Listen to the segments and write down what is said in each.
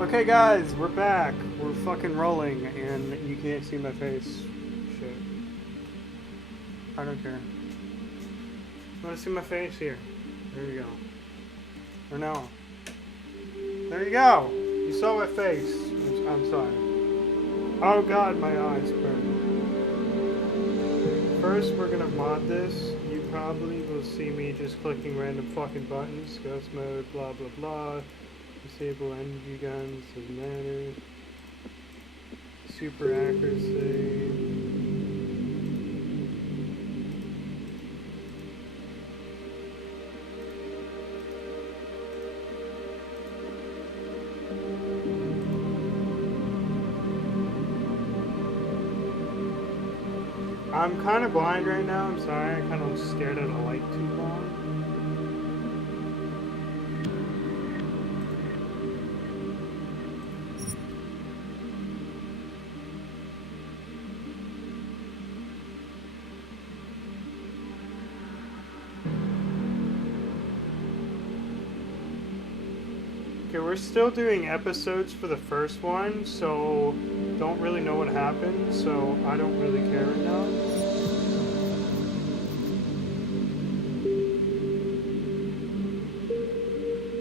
Okay guys, we're back. We're fucking rolling and you can't see my face. Shit. I don't care. You wanna see my face? Here. There you go. Or no. There you go! You saw my face. I'm sorry. Oh god, my eyes burn. First, we're gonna mod this. You probably will see me just clicking random fucking buttons. Ghost mode, blah blah blah. Disable energy guns, doesn't matter. Super accuracy. I'm kind of blind right now, I'm sorry. I kind of stared at a light too long. Okay, we're still doing episodes for the first one, so don't really know what happened, so I don't really care right now.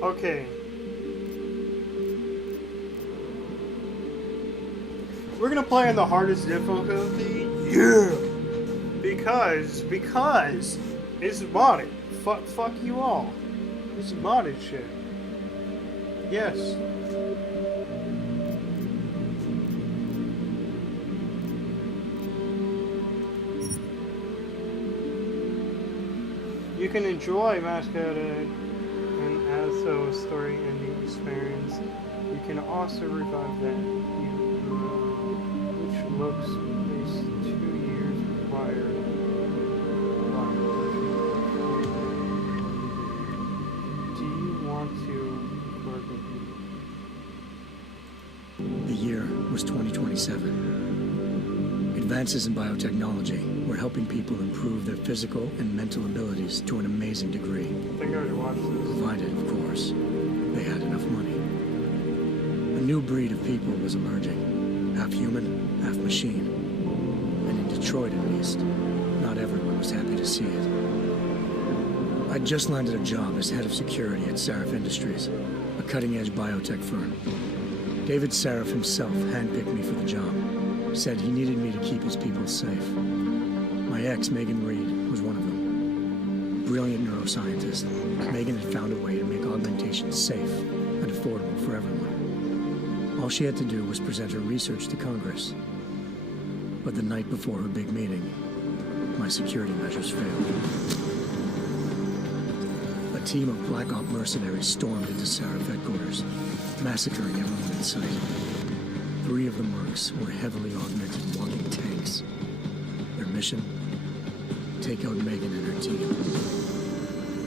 Okay. We're gonna play on the hardest difficulty. Yeah! Because it's modded. Fuck you all. This is modded shit. Yes. You can enjoy Mascot and also a story ending experience. You can also revive that, which looks at least 2 years prior. Do you want to? The year was 2027. Advances in biotechnology were helping people improve their physical and mental abilities to an amazing degree. I think I already watched this. Provided, of course, they had enough money. A new breed of people was emerging, half human, half machine. And in Detroit, at least, not everyone was happy to see it. I'd just landed a job as head of security at SHARE Industries, a cutting-edge biotech firm. David Sarif himself handpicked me for the job. Said he needed me to keep his people safe. My ex, Megan Reed, was one of them. Brilliant neuroscientist, Megan had found a way to make augmentation safe and affordable for everyone. All she had to do was present her research to Congress. But the night before her big meeting, my security measures failed. A team of Black Op mercenaries stormed into Sarif headquarters, massacring everyone in sight. 3 of the mercs were heavily augmented walking tanks. Their mission? Take out Megan and her team.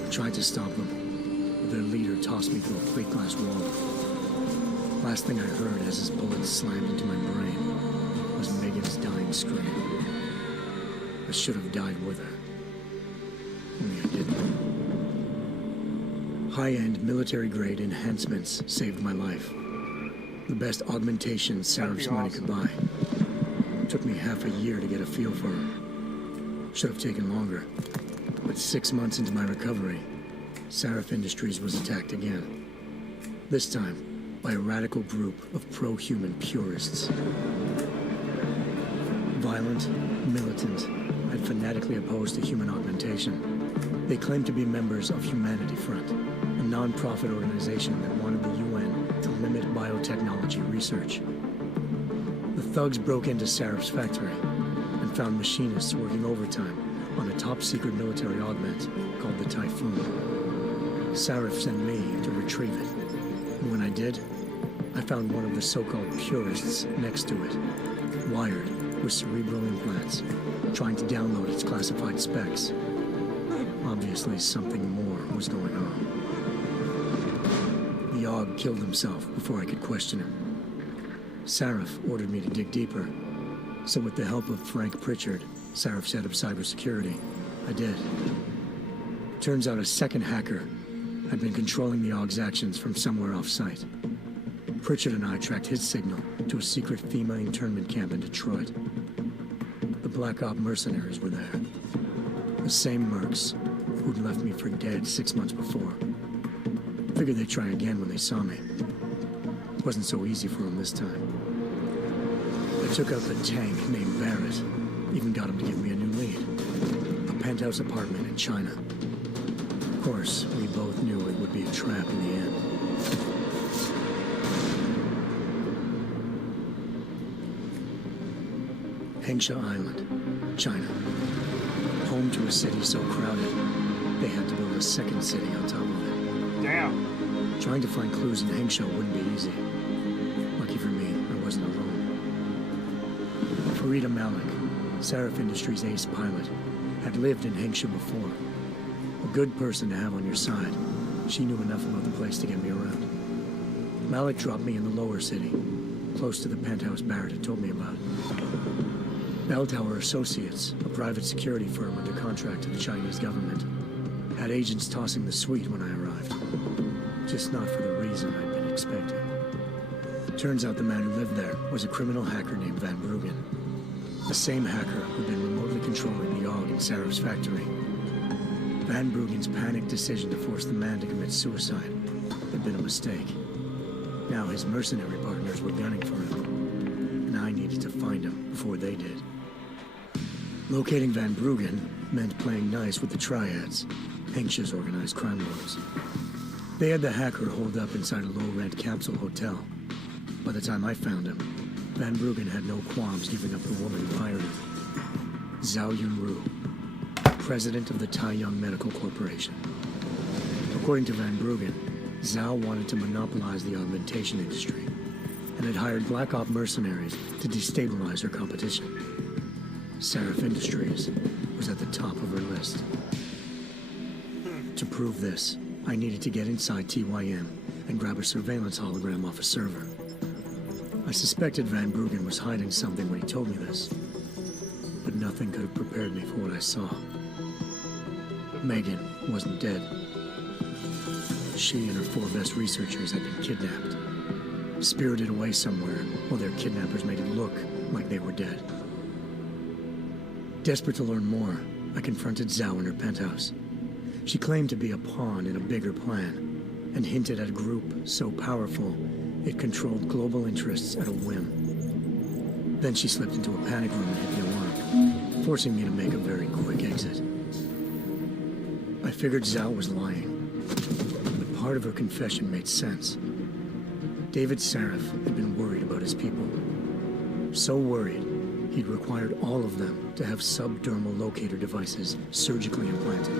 I tried to stop them, but their leader tossed me through a plate glass wall. Last thing I heard as his bullets slammed into my brain was Megan's dying scream. I should have died with her. Only I didn't. High-end military-grade enhancements saved my life. The best augmentation Sarif's money could buy. It took me half a year to get a feel for her. Should have taken longer. But 6 months into my recovery, SHARE Industries was attacked again. This time, by a radical group of pro-human purists. Violent, militant, and fanatically opposed to human augmentation. They claimed to be members of Humanity Front, a non-profit organization that wanted the UN to limit biotechnology research. The thugs broke into Sarif's factory and found machinists working overtime on a top-secret military augment called the Typhoon. Sarif sent me to retrieve it, and when I did, I found one of the so-called purists next to it, wired with cerebral implants, trying to download its classified specs. Obviously, something more was going on. The AUG killed himself before I could question him. Sarif ordered me to dig deeper, so with the help of Frank Pritchard, Sarif's head of cybersecurity, I did. Turns out a second hacker had been controlling the AUG's actions from somewhere off-site. Pritchard and I tracked his signal to a secret FEMA internment camp in Detroit. The Black Op mercenaries were there. The same mercs who'd left me for dead 6 months before. Figured they'd try again when they saw me. It wasn't so easy for them this time. I took out the tank named Barrett. Even got him to give me a new lead. A penthouse apartment in China. Of course, we both knew it would be a trap in the end. Hengsha Island, China. Home to a city so crowded, they had to build a second city on top of it. Damn. Trying to find clues in Hengsha wouldn't be easy. Lucky for me, I wasn't alone. Farida Malik, SHARE Industries' ace pilot, had lived in Hengsha before. A good person to have on your side. She knew enough about the place to get me around. Malik dropped me in the lower city, close to the penthouse Barrett had told me about. Bell Tower Associates, a private security firm under contract to the Chinese government, had agents tossing the suite when I arrived. Just not for the reason I'd been expecting. Turns out the man who lived there was a criminal hacker named Van Bruggen. The same hacker who'd been remotely controlling the AUG in Sarah's factory. Van Bruggen's panicked decision to force the man to commit suicide had been a mistake. Now his mercenary partners were gunning for him, and I needed to find him before they did. Locating Van Bruggen meant playing nice with the Triads, Hengsha's organized crime lords. They had the hacker holed up inside a low-rent capsule hotel. By the time I found him, Van Bruggen had no qualms giving up the woman who hired him. Zhao Yunru, president of the Taiyang Medical Corporation. According to Van Bruggen, Zhao wanted to monopolize the augmentation industry and had hired Black Op mercenaries to destabilize her competition. SHARE Industries was at the top of her list. To prove this, I needed to get inside TYM and grab a surveillance hologram off a server. I suspected Van Bruggen was hiding something when he told me this, but nothing could have prepared me for what I saw. Megan wasn't dead. She and her 4 best researchers had been kidnapped, spirited away somewhere while their kidnappers made it look like they were dead. Desperate to learn more, I confronted Zhao in her penthouse. She claimed to be a pawn in a bigger plan, and hinted at a group so powerful it controlled global interests at a whim. Then she slipped into a panic room and hit the alarm, forcing me to make a very quick exit. I figured Zhao was lying, but part of her confession made sense. David Sarif had been worried about his people. So worried, he'd required all of them to have subdermal locator devices surgically implanted.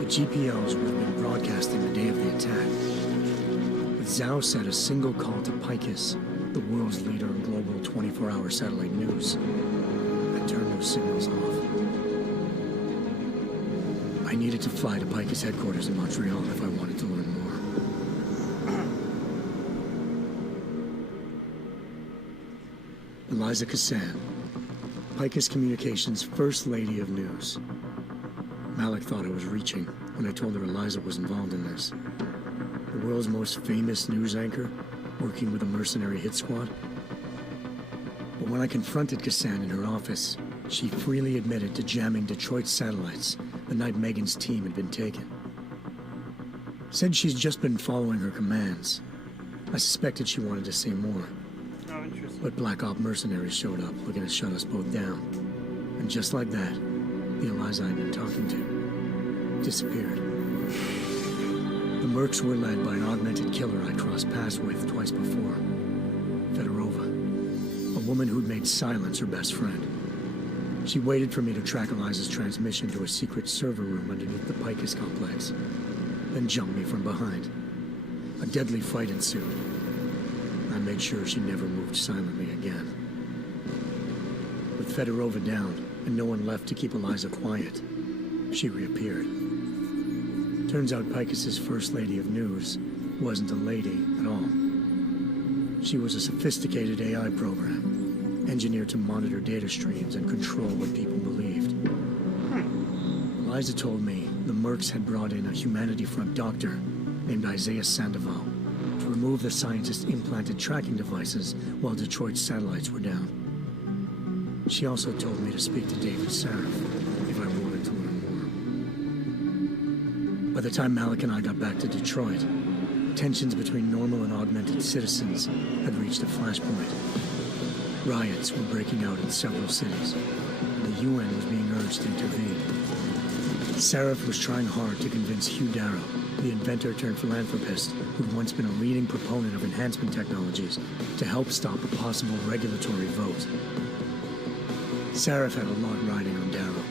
The GPOs would have been broadcasting the day of the attack. But Zhao said a single call to Picus, the world's leader in global 24-hour satellite news, had turned those signals off. I needed to fly to Picus headquarters in Montreal if I wanted to learn more. Eliza Cassan, Picus Communications' First Lady of News. Malik thought I was reaching when I told her Eliza was involved in this. The world's most famous news anchor, working with a mercenary hit squad. But when I confronted Cassan in her office, she freely admitted to jamming Detroit's satellites the night Megan's team had been taken. Said she's just been following her commands. I suspected she wanted to say more. Oh, interesting. But Black Op mercenaries showed up looking to shut us both down. And just like that, the Eliza I'd been talking to disappeared. The mercs were led by an augmented killer I'd crossed paths with twice before. Fedorova, a woman who'd made silence her best friend. She waited for me to track Eliza's transmission to a secret server room underneath the Picus complex, then jumped me from behind. A deadly fight ensued. I made sure she never moved silently again. With Fedorova down, and no one left to keep Eliza quiet, she reappeared. Turns out Picus's First Lady of News wasn't a lady at all. She was a sophisticated AI program, engineered to monitor data streams and control what people believed. Eliza told me the mercs had brought in a Humanity Front doctor named Isaiah Sandoval. to remove the scientists' implanted tracking devices while Detroit's satellites were down. She also told me to speak to David Sarif if I wanted to learn more. By the time Malik and I got back to Detroit, tensions between normal and augmented citizens had reached a flashpoint. Riots were breaking out in several cities, and the UN was being urged to intervene. Sarif was trying hard to convince Hugh Darrow, the inventor turned philanthropist who'd once been a leading proponent of enhancement technologies, to help stop a possible regulatory vote. Sarif had a lot riding on Darrow.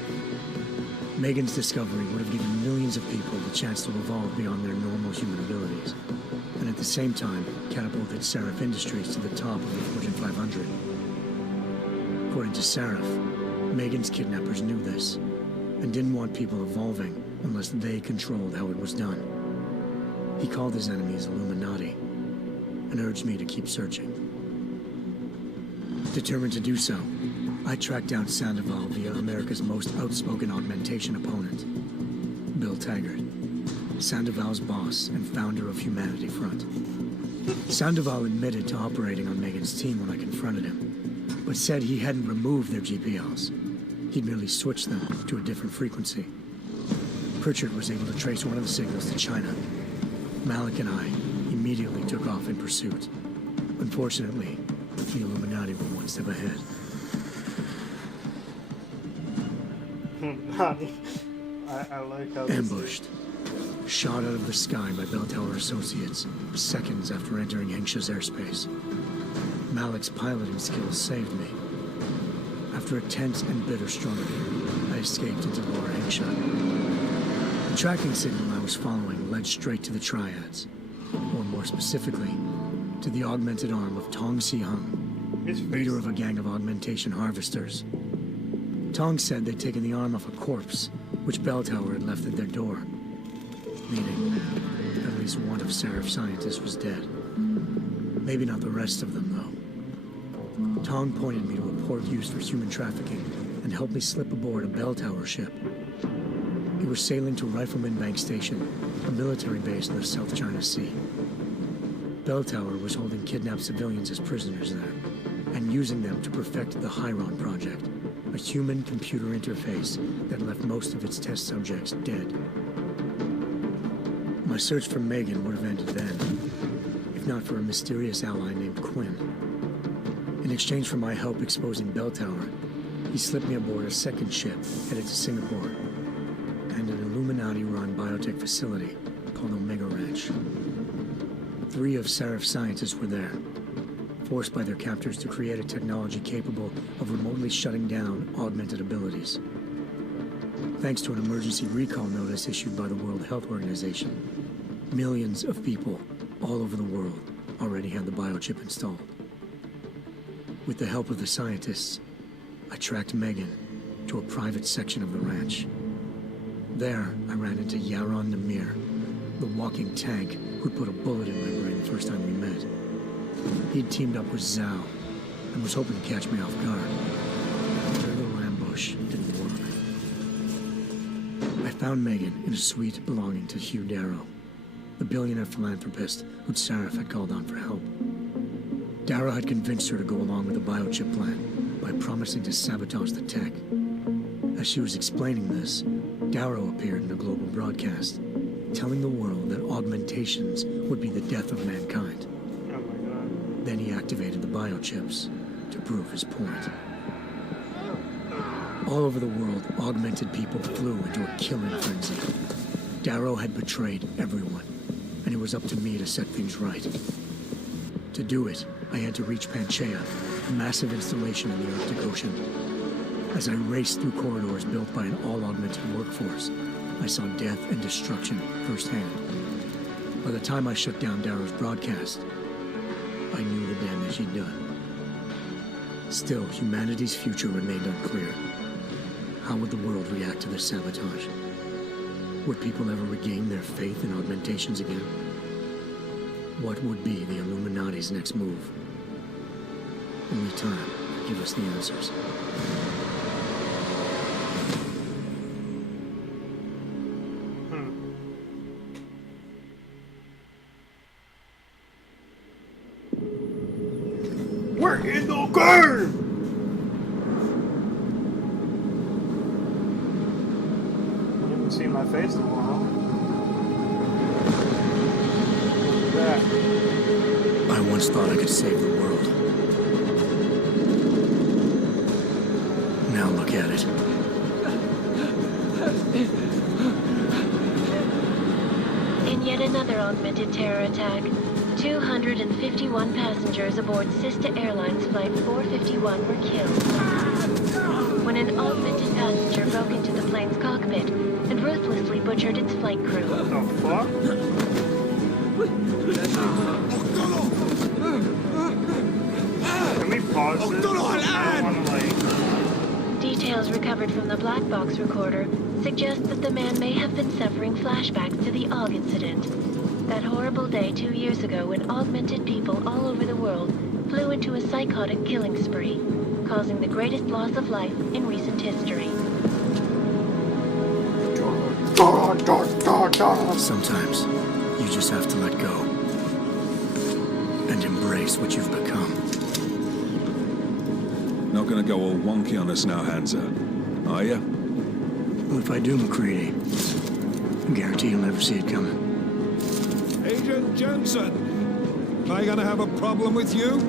Megan's discovery would have given millions of people the chance to evolve beyond their normal human abilities, and at the same time catapulted Sarif Industries to the top of the Fortune 500. According to Sarif, Megan's kidnappers knew this, and didn't want people evolving unless they controlled how it was done. He called his enemies Illuminati, and urged me to keep searching. Determined to do so, I tracked down Sandoval via America's most outspoken augmentation opponent, Bill Taggart, Sandoval's boss and founder of Humanity Front. Sandoval admitted to operating on Megan's team when I confronted him, but said he hadn't removed their GPLs. He'd merely switched them to a different frequency. Pritchard was able to trace one of the signals to China. Malik and I immediately took off in pursuit. Unfortunately, the Illuminati were one step ahead. I like how Ambushed. Shot out of the sky by Bell Tower Associates, seconds after entering Hengsha's airspace. Malik's piloting skills saved me. After a tense and bitter struggle, I escaped into Lower Hengsha. The tracking signal I was following led straight to the Triads, or more specifically, to the augmented arm of Tong Si-hung, leader of a gang of augmentation harvesters. Tong said they'd taken the arm off a corpse, which Bell Tower had left at their door, meaning at least one of Sarif's scientists was dead. Maybe not the rest of them, though. Tong pointed me to a port used for human trafficking and helped me slip aboard a Bell Tower ship. We were sailing to Rifleman Bank Station, a military base in the South China Sea. Bell Tower was holding kidnapped civilians as prisoners there, and using them to perfect the Hyron Project, a human-computer interface that left most of its test subjects dead. My search for Megan would have ended then, if not for a mysterious ally named Quinn. In exchange for my help exposing Bell Tower, he slipped me aboard a second ship headed to Singapore, and an Illuminati-run biotech facility called Omega Ranch. 3 of Sarif's scientists were there, forced by their captors to create a technology capable of remotely shutting down augmented abilities. Thanks to an emergency recall notice issued by the World Health Organization, millions of people all over the world already had the biochip installed. With the help of the scientists, I tracked Megan to a private section of the ranch. There, I ran into Yaron Namir, the walking tank who'd put a bullet in my brain the first time we met. He'd teamed up with Zhao and was hoping to catch me off guard. Their little ambush didn't work. I found Megan in a suite belonging to Hugh Darrow, the billionaire philanthropist who'd Sarif had called on for help. Darrow had convinced her to go along with the biochip plan by promising to sabotage the tech. As she was explaining this, Darrow appeared in a global broadcast, telling the world that augmentations would be the death of mankind. Oh my god. Then he activated the biochips to prove his point. All over the world, augmented people flew into a killing frenzy. Darrow had betrayed everyone, and it was up to me to set things right. To do it, I had to reach Panchaea, a massive installation in the Arctic Ocean. As I raced through corridors built by an all-augmented workforce, I saw death and destruction firsthand. By the time I shut down Darrow's broadcast, I knew the damage he'd done. Still, humanity's future remained unclear. How would the world react to this sabotage? Would people ever regain their faith in augmentations again? What would be the Illuminati's next move? Only time could give us the answers. We're in the game! You haven't seen my face in a while. Look at that. I once thought I could save the world. Now look at it. In yet another augmented terror attack, 251 passengers aboard Sister Airlines Flight 451 were killed when an augmented passenger broke into the plane's cockpit and ruthlessly butchered its flight crew. What the fuck? Can we pause this? I don't want to, like... Details recovered from the black box recorder suggest that the man may have been suffering flashbacks to the AUG incident. That horrible day 2 years ago when augmented people all over the world flew into a psychotic killing spree, causing the greatest loss of life in recent history. Sometimes you just have to let go and embrace what you've become. Not gonna go all wonky on us now, Hansa, are ya? Well, if I do, McCready, I guarantee you'll never see it coming. Agent Jensen, am I gonna have a problem with you?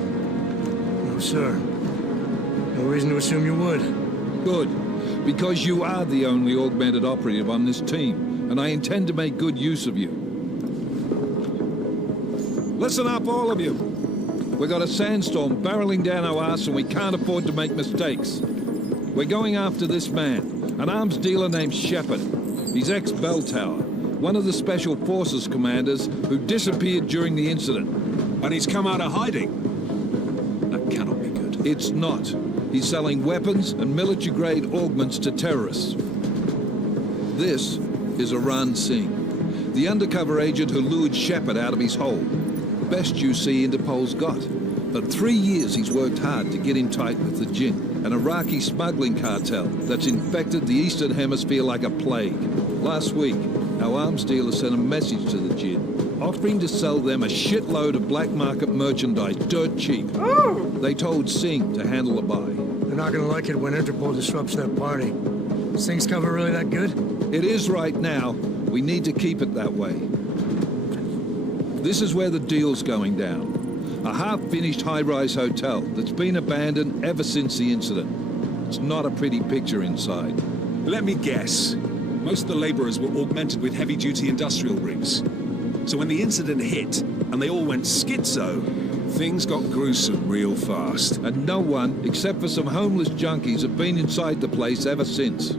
No, sir. No reason to assume you would. Good, because you are the only augmented operative on this team, and I intend to make good use of you. Listen up, all of you. We got a sandstorm barreling down our arse and we can't afford to make mistakes. We're going after this man, an arms dealer named Shepard. He's ex-Bell Tower, one of the Special Forces commanders who disappeared during the incident. And he's come out of hiding. That cannot be good. It's not. He's selling weapons and military-grade augments to terrorists. This is Aran Singh, the undercover agent who lured Shepard out of his hole. Best you see Interpol's got. For 3 years he's worked hard to get him tight with the Jinn, an Iraqi smuggling cartel that's infected the Eastern Hemisphere like a plague. Last week, our arms dealer sent a message to the Jinn, offering to sell them a shitload of black market merchandise dirt cheap. Oh. They told Singh to handle the buy. They're not gonna like it when Interpol disrupts their party. Singh's cover really that good? It is right now. We need to keep it that way. This is where the deal's going down. A half-finished high-rise hotel that's been abandoned ever since the incident. It's not a pretty picture inside. Let me guess. Most of the laborers were augmented with heavy-duty industrial rigs. So when the incident hit, and they all went schizo, things got gruesome real fast. And no one, except for some homeless junkies, have been inside the place ever since.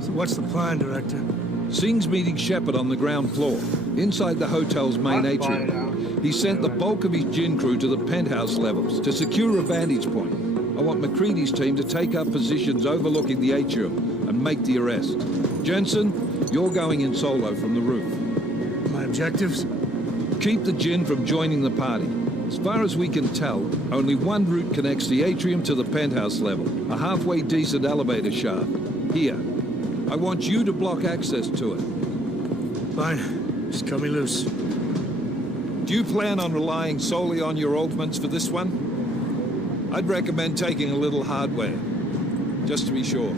So what's the plan, Director? Singh's meeting Shepard on the ground floor, inside the hotel's main atrium. He sent the bulk of his Jinn crew to the penthouse levels to secure a vantage point. I want McCready's team to take up positions overlooking the atrium and make the arrest. Jensen, you're going in solo from the roof. My objectives? Keep the Jinn from joining the party. As far as we can tell, only one route connects the atrium to the penthouse level, a halfway decent elevator shaft. Here. I want you to block access to it. Fine. Just cut me loose. Do you plan on relying solely on your augments for this one? I'd recommend taking a little hardware, just to be sure.